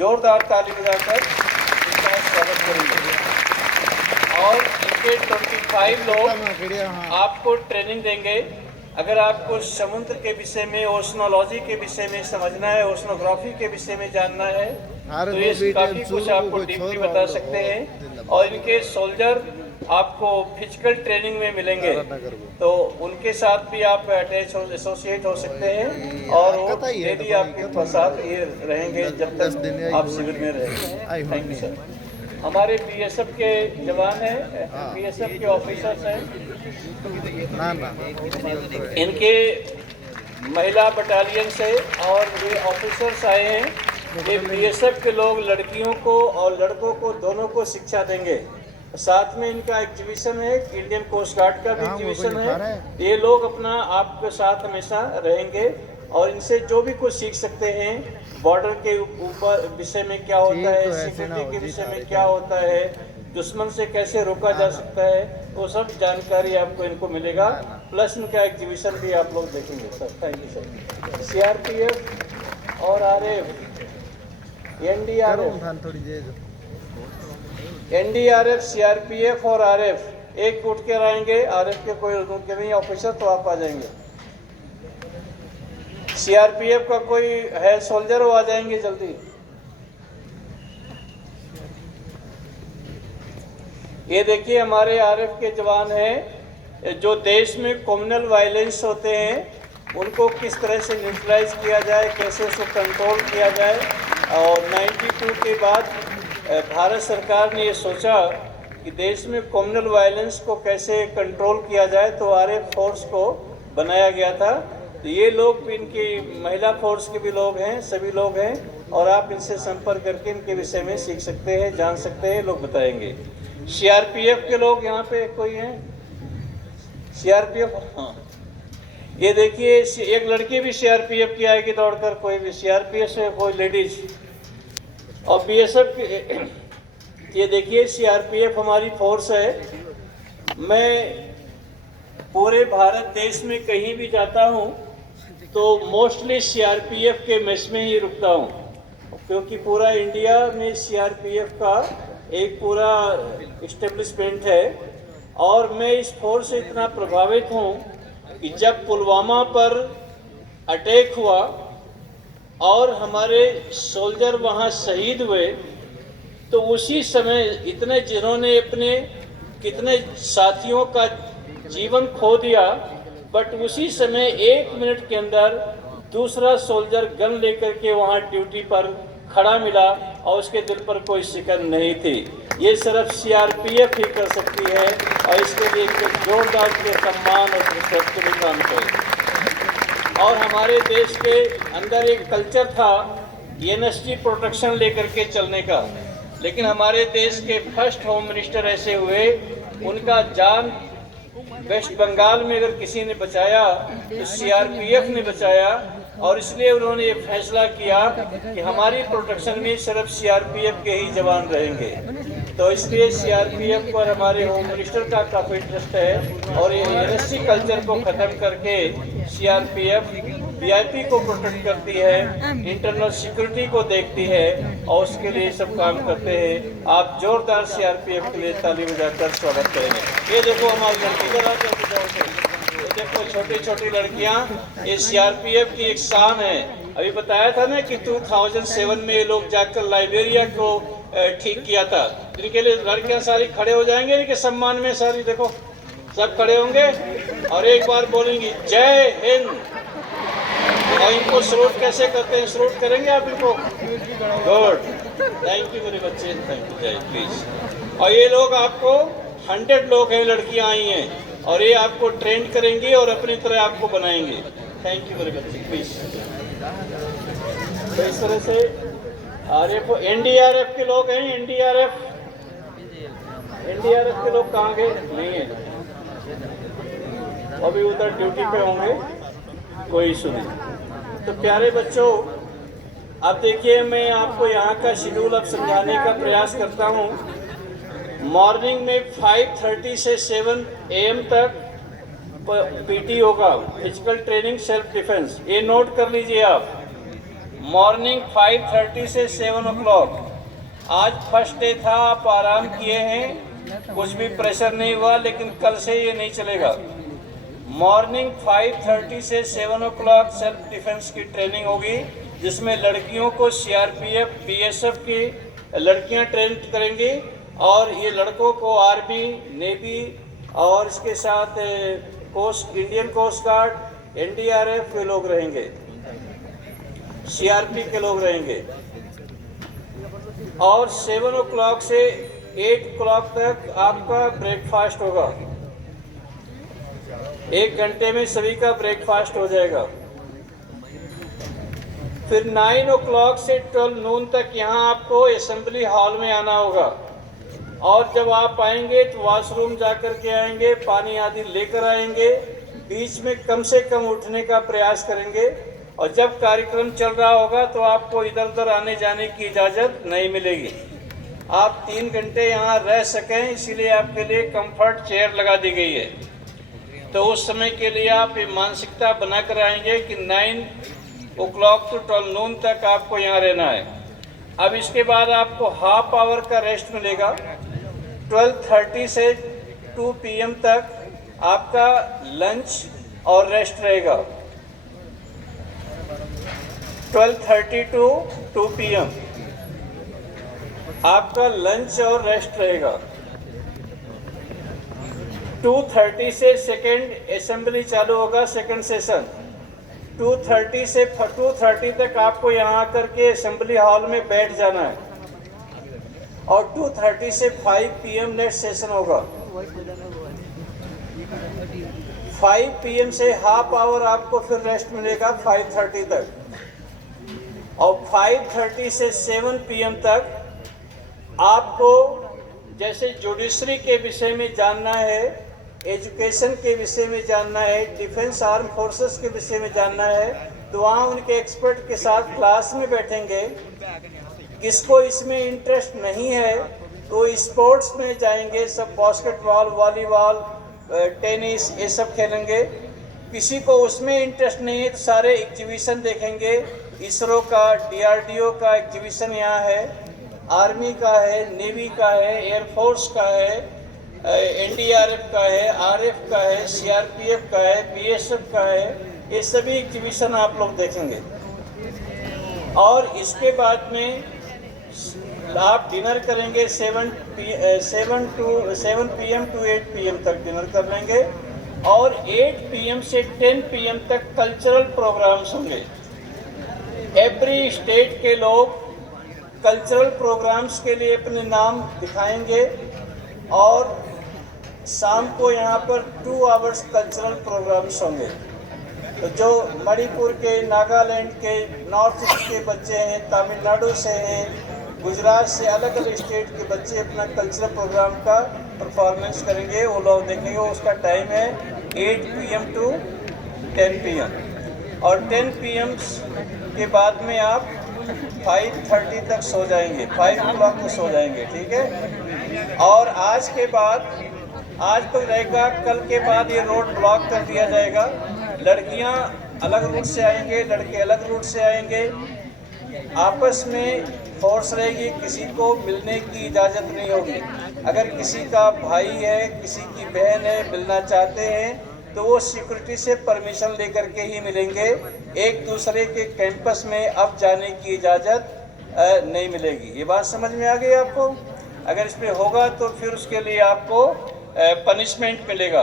जोरदार ताली बजाकर इनका स्वागत करेंगे। और इनके 25 लोग आपको ट्रेनिंग देंगे। अगर आपको समुद्र के विषय में, ओशनोलॉजी के विषय में समझना है, ओशनोग्राफी के विषय में जानना है, तो ये काफ़ी कुछ आपको डीपली बता सकते हैं। और इनके सोल्जर आपको फिजिकल ट्रेनिंग में मिलेंगे, तो उनके साथ भी आप अटैच हो, एसोसिएट हो सकते हैं। और वो डेली आपके साथ ये रहेंगे जब तक आप शिविर में रहेंगे। Thank you sir. हमारे बीएसएफ के जवान हैं, बीएसएफ के ऑफिसर्स हैं, इनके महिला बटालियन से और ये ऑफिसर्स आए हैं। ये बीएसएफ के लोग लड़कियों को और लड़कों को दोनों को शिक्षा देंगे। साथ में इनका एग्जीबिशन है, इंडियन कोस्ट गार्ड का भी एग्जीबिशन है। ये लोग अपना आपके साथ हमेशा रहेंगे और इनसे जो भी कुछ सीख सकते हैं, बॉर्डर के ऊपर विषय में क्या होता है, सिक्योरिटी के विषय में क्या होता है, दुश्मन से कैसे रोका जा सकता है, वो सब जानकारी आपको इनको मिलेगा। प्लस इनका एग्जीबिशन भी आप लोग देखेंगे sir. Thank you sir. CRPF और आरएफ, एनडीआरएफ, सीआरपीएफ और आरएफ एक उठ के आएंगे। आरएफ के कोई उनके नहीं ऑफिसर, तो आप आ जाएंगे। सीआरपीएफ का कोई है सोल्जर, वो आ जाएंगे जल्दी। ये देखिए हमारे आरएफ के जवान हैं, जो देश में कम्युनल वायलेंस होते हैं उनको किस तरह से न्यूट्रलाइज किया जाए, कैसे उसको कंट्रोल किया जाए। और 92 के बाद भारत सरकार ने ये सोचा कि देश में कम्युनल वायलेंस को कैसे कंट्रोल किया जाए, तो आरएफ फोर्स को बनाया गया था। तो ये लोग भी, इनकी महिला फोर्स के भी लोग हैं, सभी लोग हैं, और आप इनसे संपर्क करके इनके विषय में सीख सकते हैं, जान सकते हैं, लोग बताएंगे। सीआरपीएफ के लोग यहाँ पे कोई हैं? सीआरपीएफ, हाँ, ये देखिए एक लड़की भी सीआरपीएफ की आएगी दौड़कर, कोई भी सीआरपीएफ से कोई लेडीज। और बीएसएफ के, ये देखिए सीआरपीएफ हमारी फोर्स है। मैं पूरे भारत देश में कहीं भी जाता हूँ तो मोस्टली सीआरपीएफ के मेस में ही रुकता हूँ, क्योंकि पूरा इंडिया में सीआरपीएफ का एक पूरा इस्टेब्लिशमेंट है। और मैं इस फोर्स से इतना प्रभावित हूँ कि जब पुलवामा पर अटैक हुआ और हमारे सोल्जर वहाँ शहीद हुए, तो उसी समय इतने जिन्होंने अपने कितने साथियों का जीवन खो दिया, बट उसी समय 1 मिनट के अंदर दूसरा सोल्जर गन लेकर के वहाँ ड्यूटी पर खड़ा मिला और उसके दिल पर कोई शिकन नहीं थी। ये सिर्फ सीआरपीएफ ही कर सकती है, और इसके लिए इनके जोरदार के सम्मान और रिस्पेक्ट के भी काम करें। और हमारे देश के अंदर एक कल्चर था एनएसजी प्रोटेक्शन लेकर के चलने का, लेकिन हमारे देश के फर्स्ट होम मिनिस्टर ऐसे हुए, उनका जान वेस्ट बंगाल में अगर किसी ने बचाया तो सीआरपीएफ ने बचाया। और इसलिए उन्होंने ये फैसला किया कि हमारी प्रोटेक्शन में सिर्फ सीआरपीएफ के ही जवान रहेंगे। तो इसलिए सीआरपीएफ पर हमारे होम मिनिस्टर का काफ़ी इंटरेस्ट है, और ये एनएससी कल्चर को ख़त्म करके सीआरपीएफ वीआईपी को प्रोटेक्ट करती है, इंटरनल सिक्योरिटी को देखती है, और उसके लिए सब काम करते हैं। आप जोरदार सीआरपीएफ के लिए ताली बजाकर स्वागत करेंगे। ये देखो हमारी लड़की जरा ये देखो छोटी छोटी लड़कियां, ये सीआरपीएफ की एक शान है। अभी बताया था ना कि 2007 में ये लोग जाकर लाइबेरिया को ठीक किया था। इनके लिए लड़कियां सारी खड़े हो जाएंगे, इनके सम्मान में सारी देखो सब खड़े होंगे और एक बार बोलेंगी जय हिंद। और इनको सलूट कैसे करते हैं, सलूट करेंगे आप इनको? गुड, थैंक यू मेरे बच्चे, थैंक यू, जय प्लीज। और ये लोग आपको 100 लोग हैं, लड़कियां आई हैं, और ये आपको ट्रेन करेंगी और अपनी तरह आपको बनाएंगे। थैंक यू मेरे बच्चे, प्लीज। तो इस तरह से आरएफ, एनडीआरएफ के लोग हैं, एनडीआरएफ के लोग कहाँ गए? नहीं है, अभी उधर ड्यूटी पे होंगे, कोई इशू नहीं। तो प्यारे बच्चों, अब देखिए मैं आपको यहाँ का शेड्यूल अब समझाने का प्रयास करता हूँ। मॉर्निंग में 5:30 से 7 AM तक पीटी होगा, फिजिकल ट्रेनिंग सेल्फ डिफेंस, ये नोट कर लीजिए आप। मॉर्निंग 5:30 से 7 o'clock। आज फर्स्ट डे था, आप आराम किए हैं, कुछ भी प्रेशर नहीं हुआ, लेकिन कल से ये नहीं चलेगा। मॉर्निंग 5:30 से 7 o'clock सेल्फ डिफेंस की ट्रेनिंग होगी, जिसमें लड़कियों को सीआरपीएफ बीएसएफ की लड़कियां ट्रेन करेंगी और ये लड़कों को आर्मी, नेवी और इसके साथ coast, Indian coast guard, NDRF के लोग रहेंगे, सीआरपी के लोग रहेंगे। और 7 o'clock से 8 o'clock तक आपका ब्रेकफास्ट होगा। 1 घंटे में सभी का ब्रेकफास्ट हो जाएगा। फिर 9 o'clock से 12 noon तक यहाँ आपको असेंबली हॉल में आना होगा। और जब आप आएंगे तो वॉशरूम जाकर के आएंगे, पानी आदि लेकर आएंगे, बीच में कम से कम उठने का प्रयास करेंगे। और जब कार्यक्रम चल रहा होगा तो आपको इधर उधर आने जाने की इजाज़त नहीं मिलेगी। आप 3 घंटे यहाँ रह सकें, इसीलिए आपके लिए कंफर्ट चेयर लगा दी गई है। तो उस समय के लिए आप ये मानसिकता बना कर आएंगे कि 9 o'clock to 12 noon तक आपको यहाँ रहना है। अब इसके बाद आपको हाफ आवर का रेस्ट मिलेगा। 12:30 से 2 PM तक आपका लंच और रेस्ट रहेगा। 12:30 to 2 PM आपका लंच और रेस्ट रहेगा। 2:30 से सेकेंड असेंबली चालू होगा, सेकेंड सेशन। 2:30 से 2:30 तक आपको यहाँ आकर के असेंबली हॉल में बैठ जाना है। और 2:30 से 5 PM नेक्स्ट सेशन होगा। 5 PM से हाफ आवर आपको फिर रेस्ट मिलेगा 5:30 तक। और 5:30 से 7 PM तक आपको जैसे जुडिशरी के विषय में जानना है, एजुकेशन के विषय में जानना है, डिफेंस आर्म फोर्सेस के विषय में जानना है, तो वहाँ उनके एक्सपर्ट के साथ क्लास में बैठेंगे। किसको इसमें इंटरेस्ट नहीं है तो स्पोर्ट्स में जाएंगे, सब बास्केटबॉल, वॉलीबॉल, टेनिस ये सब खेलेंगे। किसी को उसमें इंटरेस्ट नहीं है तो सारे एग्जीबिशन देखेंगे। इसरो का, DRDO का एग्जीबिशन यहाँ है, आर्मी का है, नेवी का है, एयरफोर्स का है, NDRF का है, RF का है, CRPF का है, BSF का है, ये सभी एग्जीबिशन आप लोग देखेंगे। और इसके बाद में आप डिनर करेंगे 7 PM to 8 PM तक डिनर कर लेंगे। और 8 PM से 10 PM तक कल्चरल प्रोग्राम्स होंगे। एवरी स्टेट के लोग कल्चरल प्रोग्राम्स के लिए अपने नाम दिखाएंगे। और शाम को यहाँ पर 2 hours कल्चरल प्रोग्राम्स होंगे। तो जो मणिपुर के, नागालैंड के, नॉर्थ ईस्ट के बच्चे हैं, तमिलनाडु से हैं, गुजरात से, अलग अलग स्टेट के बच्चे अपना कल्चरल प्रोग्राम का परफॉर्मेंस करेंगे, वो लोग देखेंगे। उसका टाइम है 8 PM to 10 PM। और 10 PM के बाद में आप 5:30 तक सो जाएंगे, 5 o'clock को सो जाएंगे, ठीक है। और आज के बाद, आज तो रहेगा, कल के बाद ये रोड ब्लॉक कर दिया जाएगा। लड़कियां अलग रूट से आएंगे, लड़के अलग रूट से आएंगे। आपस में फोर्स रहेगी, किसी को मिलने की इजाज़त नहीं होगी। अगर किसी का भाई है, किसी की बहन है, मिलना चाहते हैं तो वो सिक्योरिटी से परमिशन लेकर के ही मिलेंगे। एक दूसरे के कैंपस में अब जाने की इजाज़त नहीं मिलेगी। ये बात समझ में आ गई आपको? अगर इसमें होगा तो फिर उसके लिए आपको पनिशमेंट मिलेगा।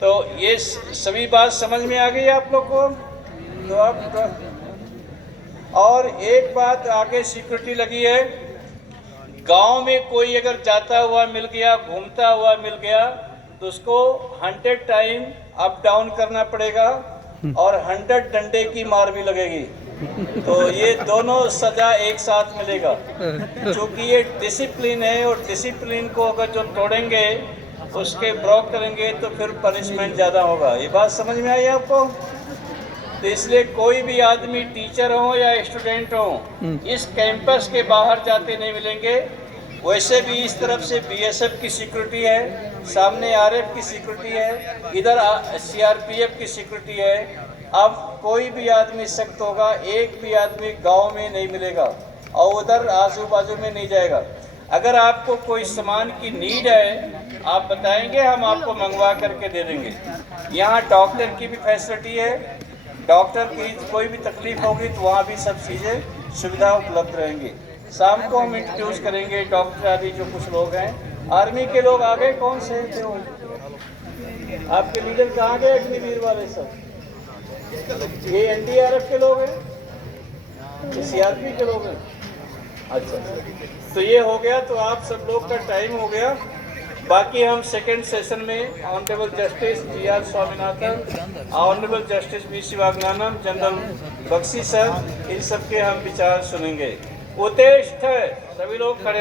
तो ये सभी बात समझ में आ गई आप लोग को? तो आप और एक बात आगे सिक्योरिटी लगी है, गांव में कोई अगर जाता हुआ मिल गया, घूमता हुआ मिल गया, तो उसको 100 टाइम अप डाउन करना पड़ेगा और 100 डंडे की मार भी लगेगी। तो ये दोनों सजा एक साथ मिलेगा, क्योंकि ये डिसिप्लिन है। और डिसिप्लिन को अगर जो तोड़ेंगे, उसके ब्रेक करेंगे, तो फिर पनिशमेंट ज़्यादा होगा। ये बात समझ में आई आपको? तो इसलिए कोई भी आदमी, टीचर हो या स्टूडेंट हो, इस कैंपस के बाहर जाते नहीं मिलेंगे। वैसे भी इस तरफ से BSF की सिक्योरिटी है, सामने RF की सिक्योरिटी है, इधर CRPF की सिक्योरिटी है, अब कोई भी आदमी सख्त होगा, एक भी आदमी गांव में नहीं मिलेगा और उधर आजू बाजू में नहीं जाएगा। अगर आपको कोई सामान की नीड है, आप बताएंगे, हम आपको मंगवा करके दे देंगे। यहाँ डॉक्टर की भी फैसिलिटी है, डॉक्टर की कोई भी तकलीफ होगी तो वहाँ भी सब चीज़ें सुविधा उपलब्ध रहेंगी। शाम को हम इंट्रोड्यूस करेंगे डॉक्टर आदि जो कुछ लोग हैं। आर्मी के लोग आगे कौन से थे वो? आपके लीडर कहाँ गए? अग्निवीर वाले सब ये एनडीआरएफ के लोग हैं, सीआरपी के लोग हैं। अच्छा, तो ये हो गया। तो आप सब लोग का टाइम हो गया। बाकी हम सेकंड सेशन में honourable justice GR. Swaminathan, honourable justice BC. Vagnanam, general Bakshi sir, इन सब के हम विचार सुनेंगे। उत्तेष्ठ सभी लोग खड़े